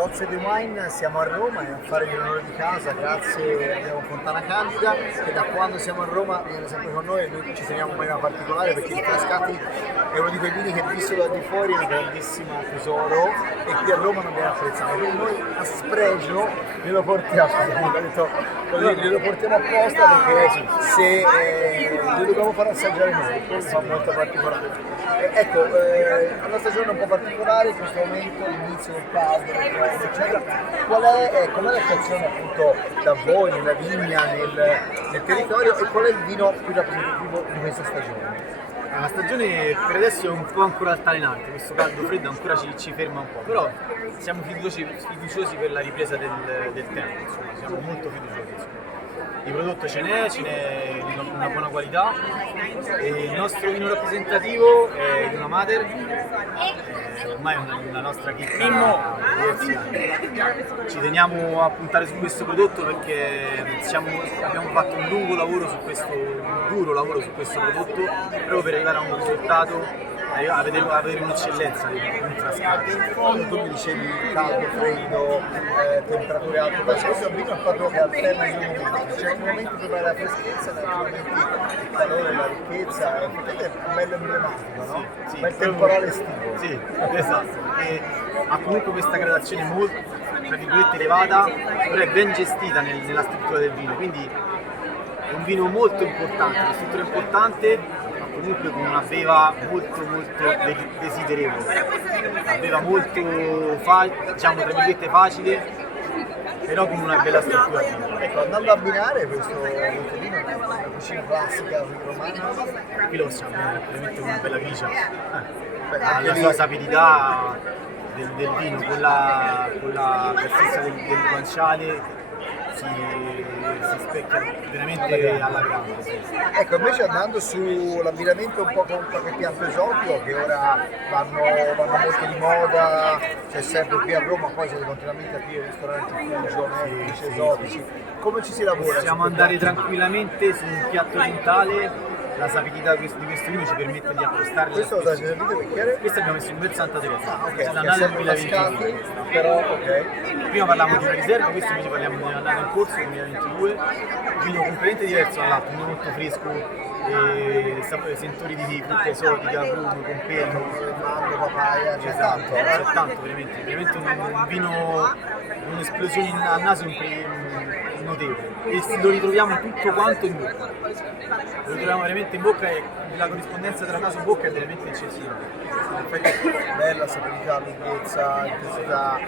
Gozze di Wine, siamo a Roma e a fare l'onore di casa, grazie, abbiamo Fontana Candida che da quando siamo a Roma viene sempre con noi e noi ci teniamo in maniera particolare perché il Frascati è uno di quei vini che visto da di fuori è un grandissimo tesoro e qui a Roma non viene apprezzato, quindi noi a spregio glielo portiamo, ho detto, glielo portiamo apposta perché se lo dobbiamo far assaggiare noi, questo fa molto particolare. Ecco, la nostra giornata è un po' particolare, in questo momento l'inizio del caldo, eccetera. Com'è la situazione appunto da voi, nella vigna, nel territorio e qual è il vino più rappresentativo di questa stagione? La stagione per adesso è un po' ancora altalenante, questo caldo freddo ancora ci ferma un po', però siamo fiduciosi per la ripresa del tempo, insomma, siamo molto fiduciosi. Insomma. Di prodotto ce n'è di una buona qualità e il nostro vino rappresentativo è di una Mater, ormai è una nostra chicca da diversi anni. Ci teniamo a puntare su questo prodotto perché abbiamo fatto un duro lavoro su questo prodotto proprio per arrivare a un risultato, avere un'eccellenza in Frascati. Tu mi dicevi caldo, freddo, temperature alte, ma questo è un vino proprio che alterna i due momenti, in certi momenti prima la freschezza, in altri momenti il calore, la ricchezza, è un bello emblematico, no? Sì, un bel temporale estivo. Sì, esatto, perché ha comunque questa gradazione molto, tra virgolette, elevata, però è ben gestita nella struttura del vino, quindi è un vino molto importante, una struttura importante, comunque con una beva molto desiderevole, una beva molto diciamo tra virgolette facile, però con una bella struttura. Ecco, andando a abbinare questo vino è una cucina classica romana. Qui lo possiamo abbinare veramente una bella grigia, la sua sapidità del vino, con la persistenzia del guanciale si specchia veramente alla grande. Sì. Ecco, invece andando sull'abbinamento un po' con qualche piatto esotico che ora vanno molto di moda, c'è sempre qui a Roma, poi siete continuamente qui ai ristoranti più geometrici, esotici, come ci si lavora? Possiamo andare tranquillamente su un piatto orientale. La sapidità di questo vino ci permette di accostarli. Questo lo date servito perché? Questo abbiamo messo in bel Santa Teresa. Ok, è sempre Frascati, però ok. Prima parlavamo di una riserva, questo invece parliamo di un'annata in corso 2022. Vino completamente diverso dall'altro, vino molto fresco, sentori di frutta esotica, bruno, con pelo, mango, papaya, c'è tanto. C'è tanto veramente un vino, un'esplosione a naso notevole. E lo ritroviamo tutto quanto in bocca. Lo ritroviamo veramente in bocca e la corrispondenza tra naso e bocca è veramente eccessiva. Bella sapidità, lunghezza, intensità.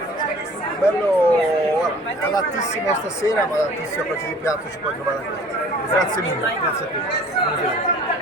Bello, adattissimo stasera, ma adattissimo a qualsiasi piatto ci puoi trovare anche. Grazie mille. Grazie a te. Buonasera.